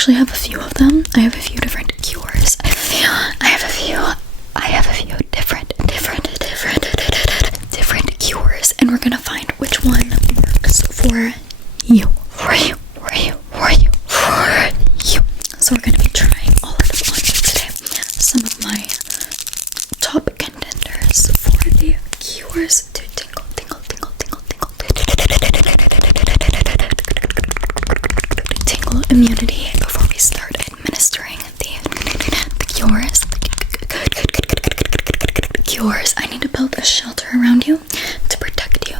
actually have a few of them. I have a few different cures. I have a few different cures, and we're gonna find which one works for you. So we're gonna be trying all of them on you today. Some of my top contenders for the cures to tingle immunity before we start administering the cures. I need to build a shelter around you to protect you.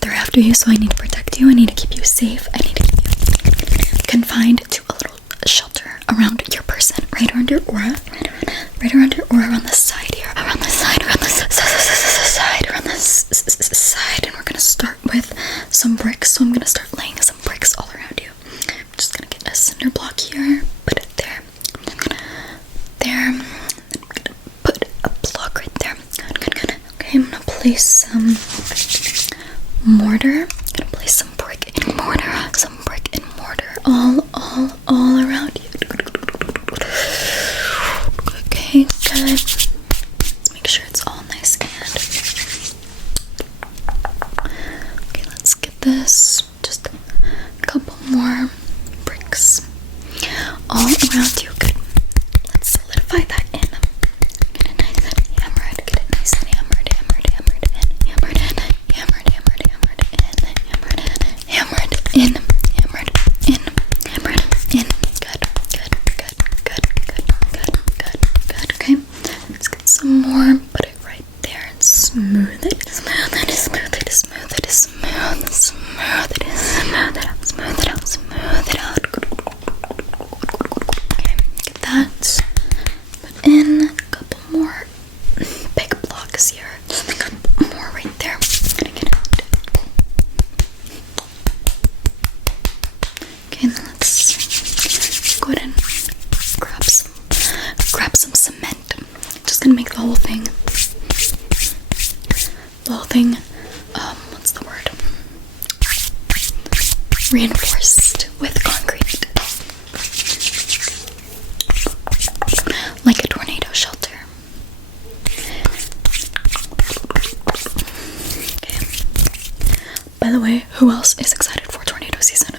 They're after you, so I need to protect you. I need to keep you safe. I need to keep you confined to a little shelter around your person, right around your aura, right around your aura, around the side here, around the side, and we're gonna start with some bricks. So I'm gonna start laying some bricks all around you. I'm just gonna get a cinder block here, put it there, there, I'm gonna put a block right there. Good. Okay, I'm gonna place some mortar. I'm gonna place some brick and mortar, all around you. Okay, good. Let's make sure it's all nice and. Okay, let's get this. Just a couple more bricks all around you. Good. Let's solidify that in. Get it nice and hammered. Get it nice and hammered in. Good. Okay. Let's get some more. Put it right there and smooth it. Smooth it out. Okay, get that. Put in a couple more big blocks here. Just a couple more right there. Gonna get it. Okay, then let's go ahead and grab some cement. Just gonna make the whole thing, what's the word? Reinforced with concrete. Like a tornado shelter. Okay. By the way, who else is excited for tornado season?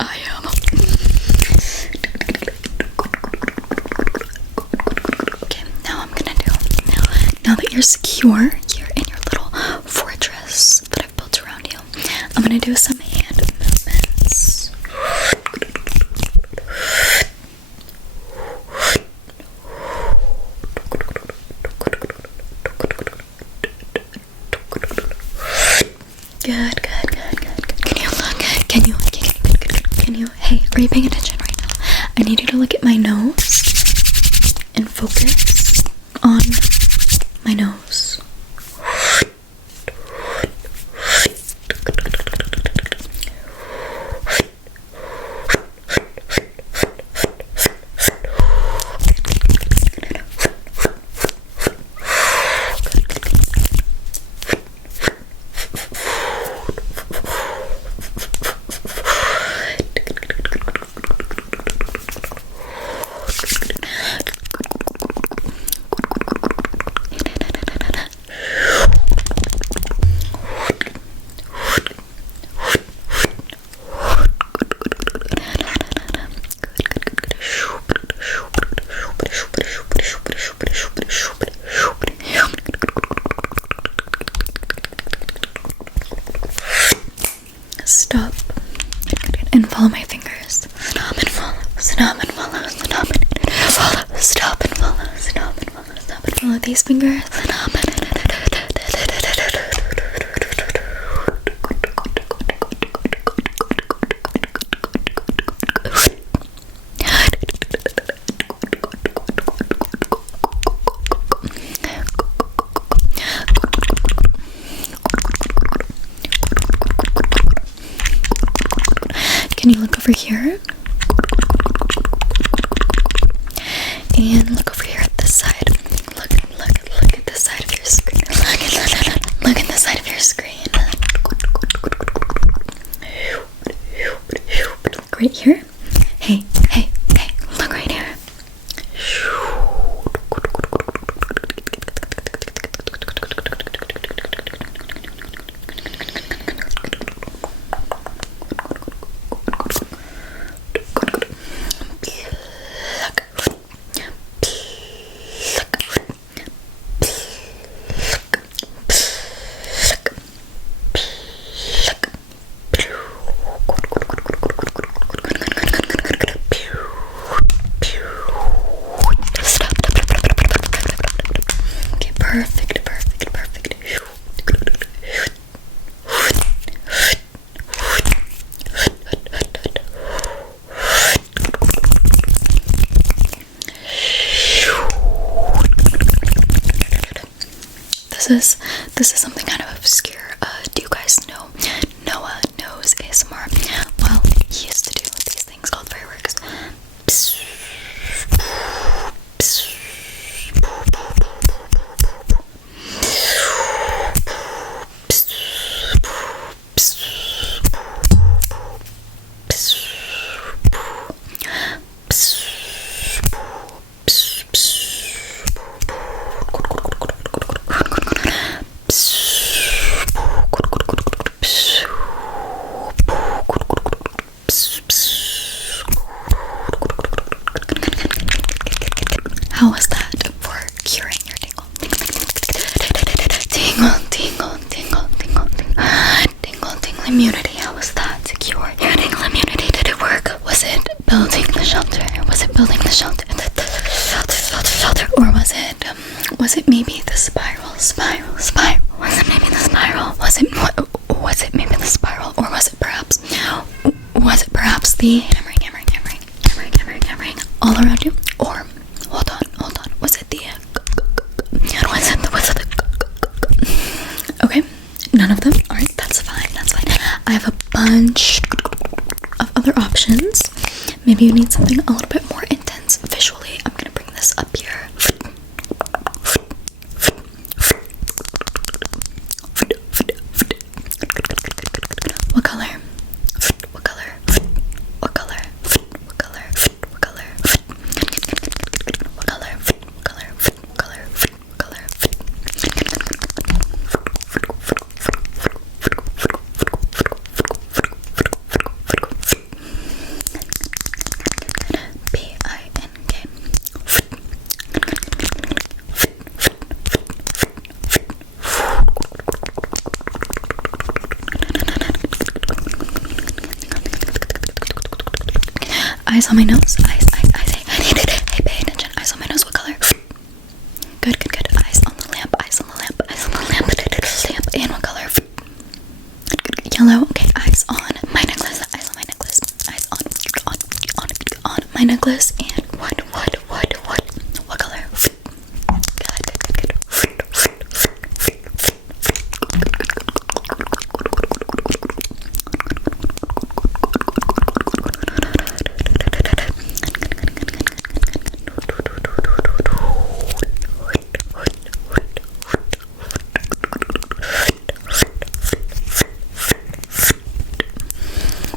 I am. Okay, now I'm gonna do, now that you're secure here in your little fortress that I've built around you, I'm gonna do some hand movements. Good. Can you, hey, are you paying attention right now? I need you to look at my nose and focus on my nose. Stop and follow my fingers. Stop and follow. Stop and follow. Stop and follow. Stop and follow. Stop and follow. Stop and follow these fingers. Stop and can you look over here? And look over here at this side. Look at the side of your screen. Look at the side of your screen. look right here. Hey, hey, hey, look right here. Perfect, perfect, perfect. This is something kind of obscure. Do you guys know Noah knows ASMR? Well, he used to do these things called fireworks. How was that for curing your tingle? Tingle, tingle, tingle, tingle, tingle, tingle immunity. How was that to cure your tingle immunity? Did it work? Was it building the shelter? Was it building the shelter? Or was it maybe the spiral? Was it maybe the spiral? Was it maybe the spiral? Or was it perhaps the hammering all around you? Or hold on. Was it the okay, none of them. Alright, that's fine. I have a bunch of other options. Maybe you need something a little bit more intense visually. I'm gonna bring this up here. What color? Eyes on my nose. Eyes. Hey, pay attention. Eyes on my nose. What color? Good. Eyes on the lamp. Lamp. And what color? Yellow. Okay. Eyes on my necklace. Eyes on my necklace. And what color?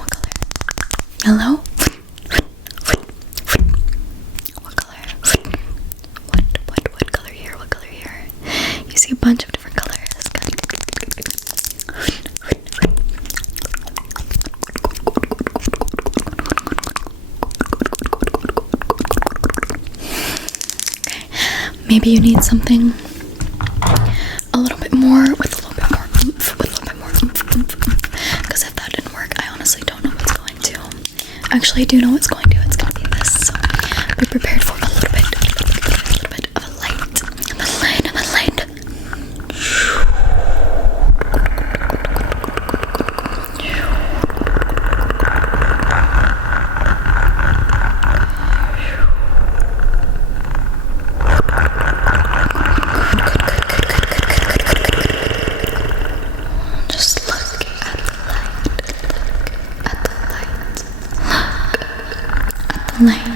Good. Yellow? What color? What color here? What color here? You see a bunch of different colors. Okay. Maybe you need something a little bit more with a little bit more oomph. Because if that didn't work, I honestly don't know what's going to. Actually, I do know what's going to. It's going to be this. So be prepared for a little bit of a light. Just look at the light.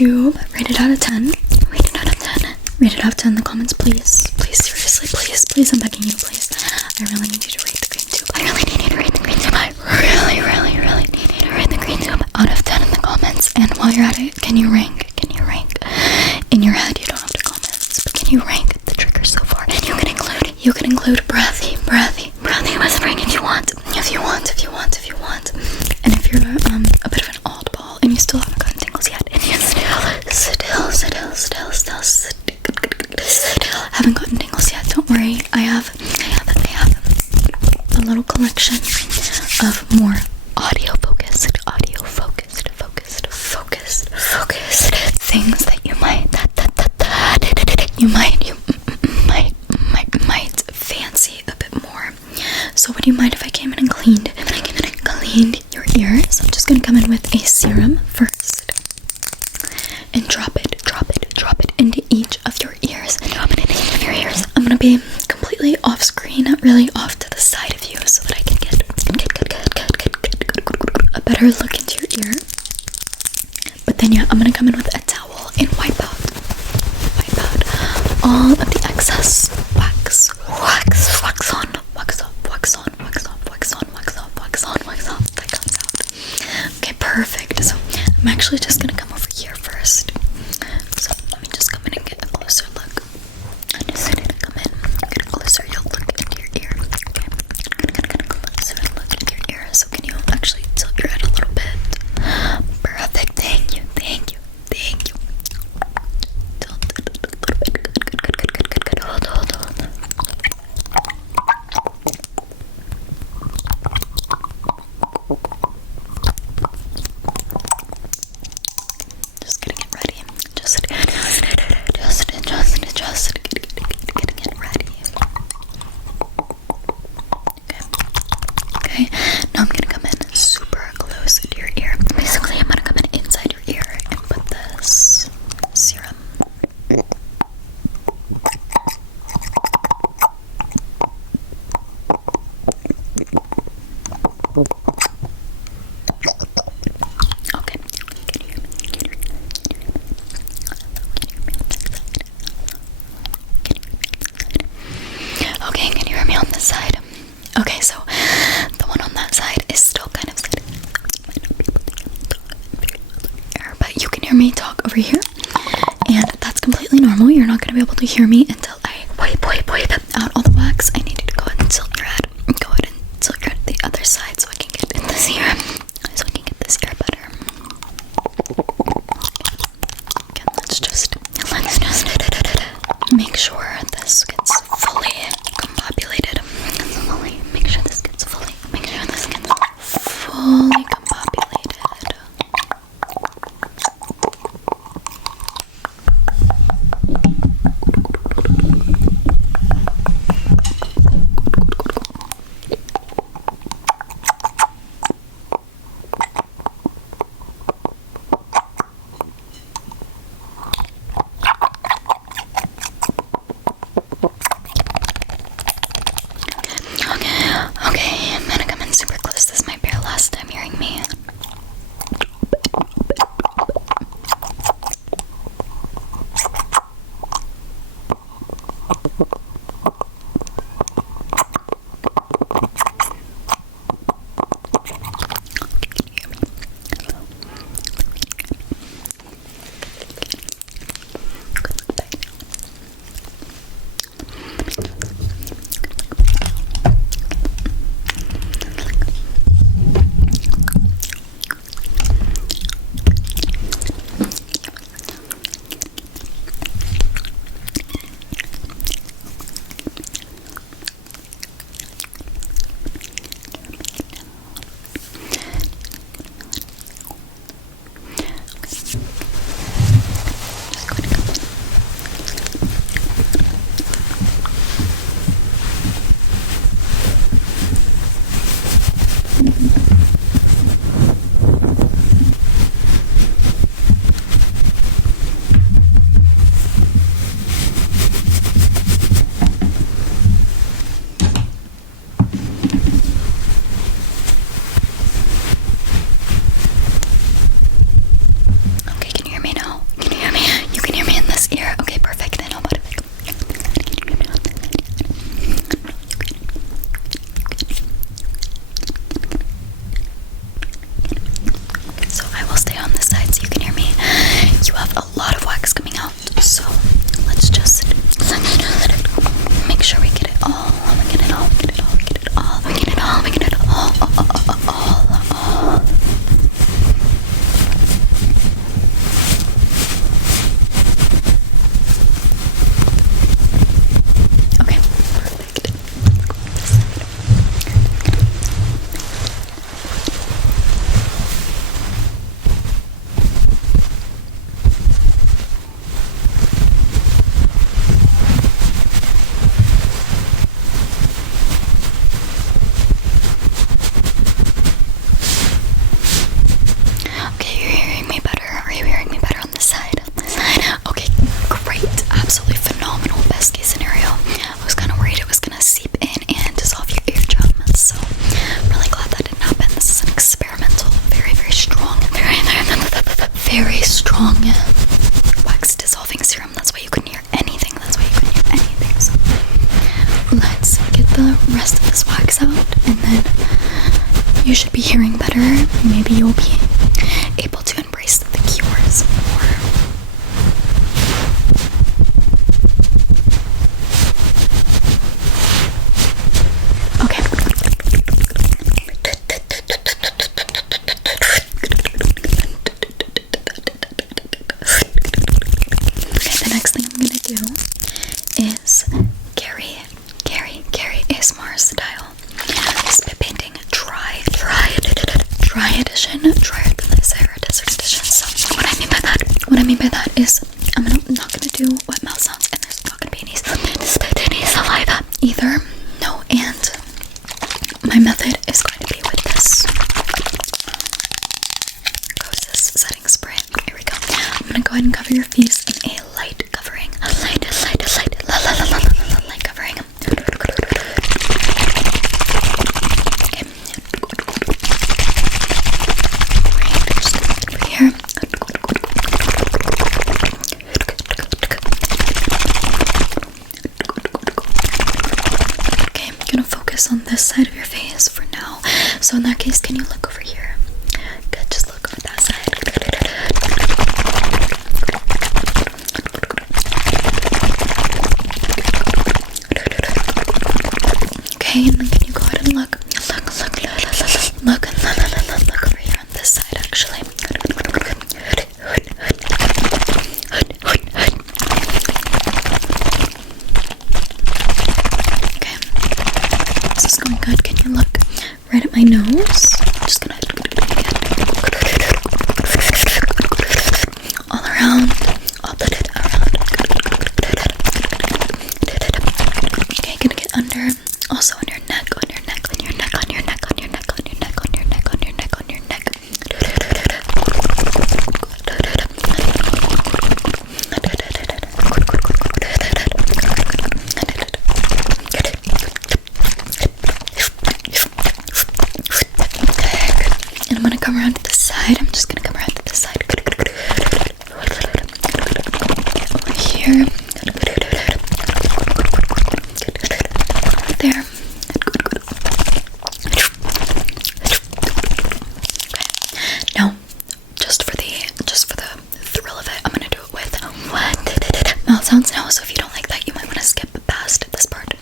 tube. Rate it out of 10. Rate it out of 10. Rate it out of 10 in the comments, please. Please, seriously, please. Please, I'm begging you, please. I really need you to rate the green tube. I really need you to rate the green tube. I really, really, really need you to rate the green tube out of 10 in the comments. And while you're at it, can you rank? In your head, you don't have to comment, but can you rank the triggers so far? And you can include breathy whispering if you want. And if you're a bit of an oddball and you still haven't gotten tingles yet, and you still haven't gotten tingles yet, don't worry. I have a little collection of more audio focused things that you might fancy a bit more. So would you mind if I came in and cleaned your ears? I'm just gonna come in with a serum first and drop it into each of your ears. I'm gonna be completely off screen, really off to the side of you, so that I can get a better look into your ear. But then yeah, I'm gonna come in with a towel and wipe out all of the excess wax on that comes out. Okay, perfect. So I'm actually just gonna come over here first. So let me just come in and get a closer look. I just need to come in, get a closer look into your ear. Okay, get a closer look into your ear. So can you actually tilt your head a little bit? Perfect. Thank you. Tilt it a little bit. Good. Hold. Just gonna get ready. Just getting ready. Okay. Now I'm gonna come in super close to your ear. Basically, I'm gonna come in inside your ear and put this serum. Okay. Can you hear me? Okay, can you hear me on this side? Okay, so the one on that side is still kind of sitting. But you can hear me talk over here, and that's completely normal. You're not going to be able to hear me until I wipe out all the wax. I need you to go ahead and tilt your head. Go ahead and tilt your head to the other side so I can get in this ear. So I can get this ear better. Again, let's just make sure this gets fully combobulated. Make sure this gets fully combobulated. So let's just make sure we get it all. We get it all. We get it all. We get it all. We get it all. We get it all. All. Okay, perfect. Okay, great, absolutely phenomenal. Best case scenario. I was kind of worried it was gonna seep in and dissolve your eardrum, so I'm really glad that didn't happen. This is an experimental, very strong, very strong wax dissolving serum. That's why you couldn't hear anything. So let's get the rest of this wax out, and then you should be hearing better. Maybe you'll be able to embrace the cures more. Okay. The next thing I'm gonna do is Carrie ASMR style spit painting dry edition, drier than the Sahara Desert edition. So what I mean by that is I'm not gonna do wet mouth sounds, and there's not gonna be any saliva either. No, and my method is going to be with this Kosas setting spray. Here we go. I'm gonna go ahead and cover your face in a light covering. Light covering. Here. Okay, I'm gonna focus on this side of your face for now. So in that case, can you look over here? Good, just look over that side. Okay, and then can you go ahead and look over here on this side, actually. Okay, this is going good. Can you look right at my nose? I'm just gonna all around. Okay, gonna get under. Also on your neck, on your neck. And I'm gonna come around to the side. I'm just gonna come around to the side. Over here. There. Okay. Now, just for the thrill of it, I'm gonna do it with mouth sounds now. So if you don't like that, you might want to skip past this part.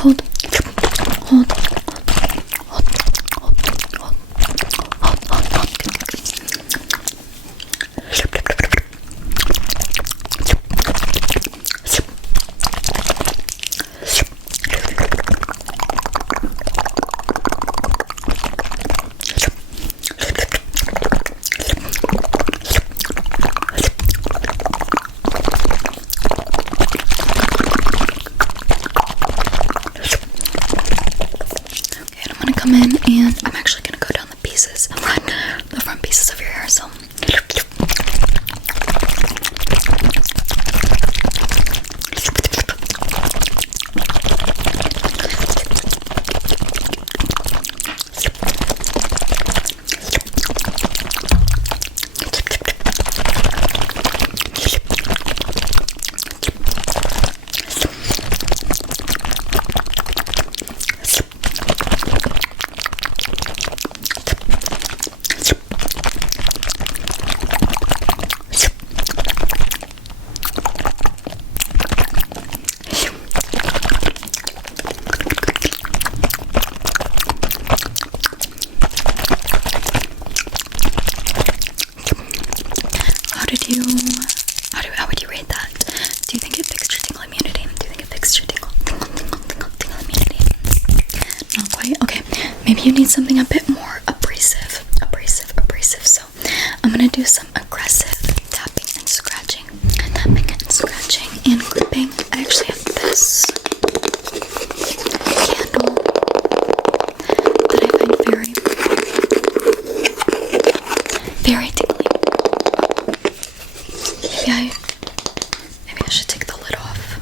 Hold. Come in, and I'm actually gonna go down the pieces, the front pieces of your hair. So maybe you need something a bit more abrasive. So I'm gonna do some aggressive tapping and scratching, and gripping. I actually have this candle that I find very tingly. Maybe I should take the lid off.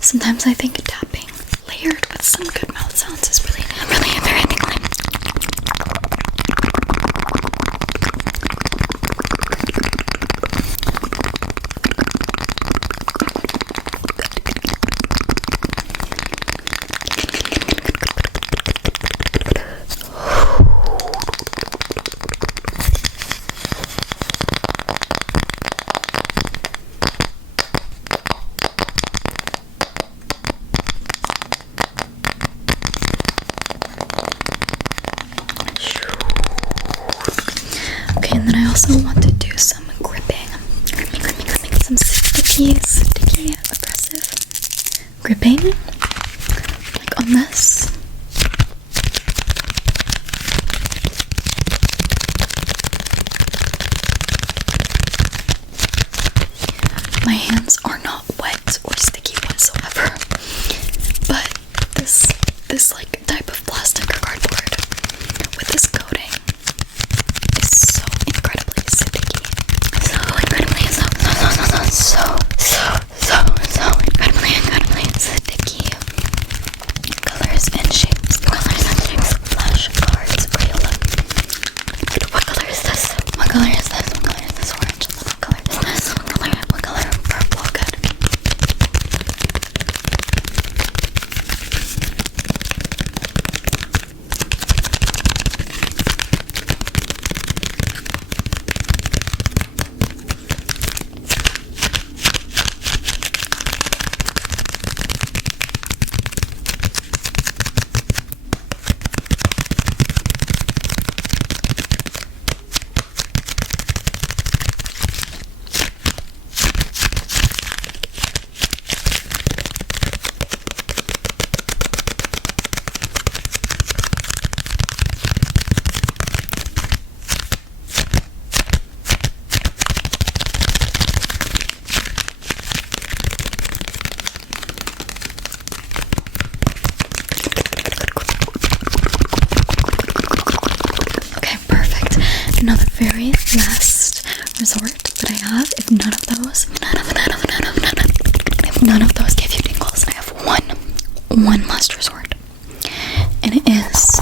Sometimes I think tapping layered with some good mouth sounds is really very tingly. Also want to do some gripping, some sticky, aggressive gripping, like on this. My hands are not wet or sticky whatsoever, but this like type of plastic or cardboard with this coating is so incredibly sticky, so incredibly sticky. Colors and shapes, flashcards, Crayola. What color is this? What color is this? What color is this? Orange. What color is this? What color? Purple. Good. Now the very last resort that I have, if none of those give you tingles, I have one last resort, and it is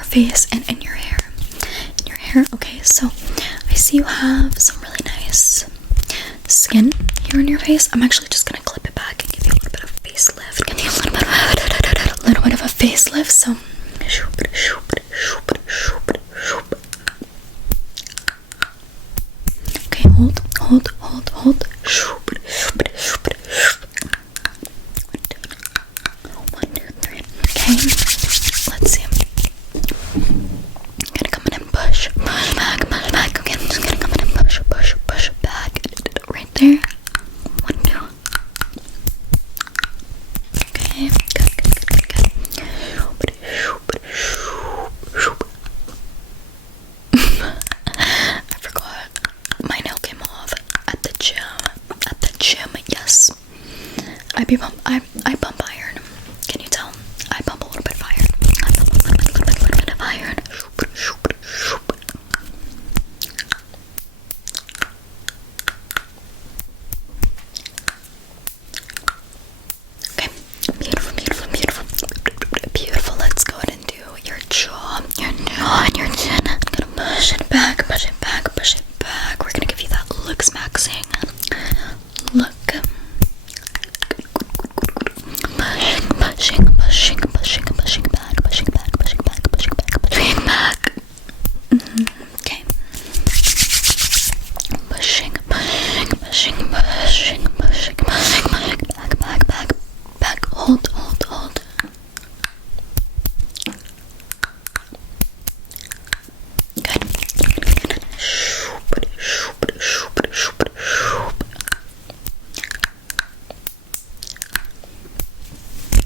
your face and in your hair. In your hair. Okay, so I see you have some really nice skin here on your face. I'm actually just gonna clip it back and give you a little bit of a facelift. Give you a little bit of a facelift. So okay, hold. One, two, three. Okay, let's see. I'm gonna come in and push back. Okay, I'm just gonna come in and push back. Right there. 1, 2. Okay, good. I forgot. My nail came off at the gym. Yes. I pump iron. Can you tell? I pump a little bit of iron. I pump a little bit of iron. Okay. Beautiful. Let's go ahead and do your jaw and your chin. I'm gonna push it back. We're gonna give you that looks maxing look. Pushing back. Okay. Pushing back. Hold. Good.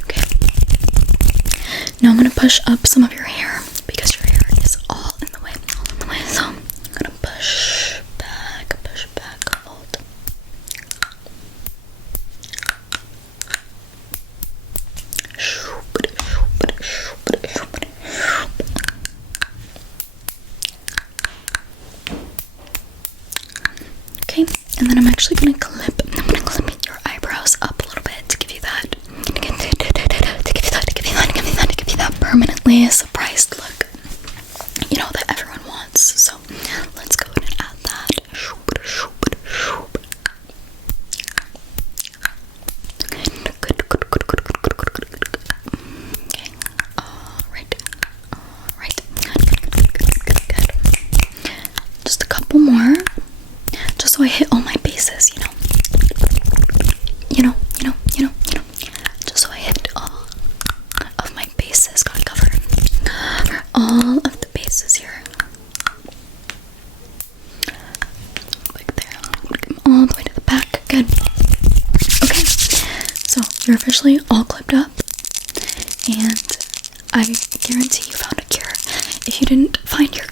Okay. Now I'm gonna push up some of your hair because your hair is all in the way. So I'm gonna push back, hold. Okay, and then I'm actually gonna clip your eyebrows up a little bit to give you that permanently surprised look, you know, that everyone wants. So let's go ahead and add that. Okay, alright. Good. Just a couple more, just so I hit all my bases, you know. Just so I hit all of my bases, gotta cover all of the bases here. Like there, all the way to the back. Good. Okay, so you're officially all clipped up, and I guarantee you found a cure. If you didn't find your